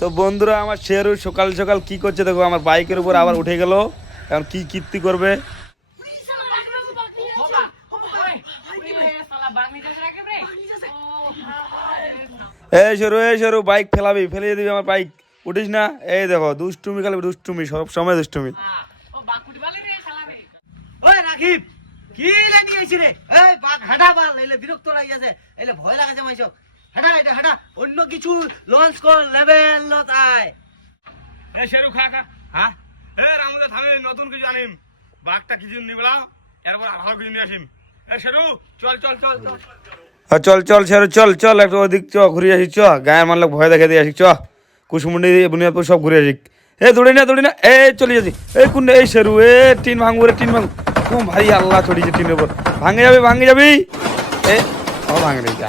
তো বন্ধুরা আমার শেরু সকাল সকাল কি করছে দেখো, আমার বাইকের উপর আবার উঠে গেল। এখন কি কীর্তি করবে। এই শেরু বাইক ফেলাবি, ফেলিয়ে দিবি আমার বাইক, উঠিস না। এই দেখো দুষ্টুমি খালি দুষ্টুমি, সব সময় দুষ্টুমি। ওই রাকিব কি লাগি আইছি রে? এই বাঘ হাঁটা বাল এলে বিরক্ত লাগি আছে, এলে ভয় লাগাছে মাইছো। হাঁটা এটা হাঁটা, অন্য কিছু লঞ্চ কর লেভেল লতাই। এ শেরু খা খা। হ্যাঁ এ রামুদা থামে, নতুন কিছু আনিম। বাঘটা কিছু নিবলাও, এরপর ভালো কিছু নিয়ে আসিম। এ শেরু চল চল চল চল। চল চল শেরু চল চল, একটু ওদিক চ, ঘুরে আসি চ, গায়ের মানলে ভয় দেখে দিয়ে আসি চ, কুশমুন্ডি বুনিয়াদপুর সব ঘুরে আসি। দৌড়ি না চলে যাচ্ছি। কোনটা এই শেরু, টিন ভাঙবো রে, টিন ভাঙ। ভাই আল্লাহ চড়িয়েছে টিনের উপর, ভাঙে যাবি। ও ভাঙে যা।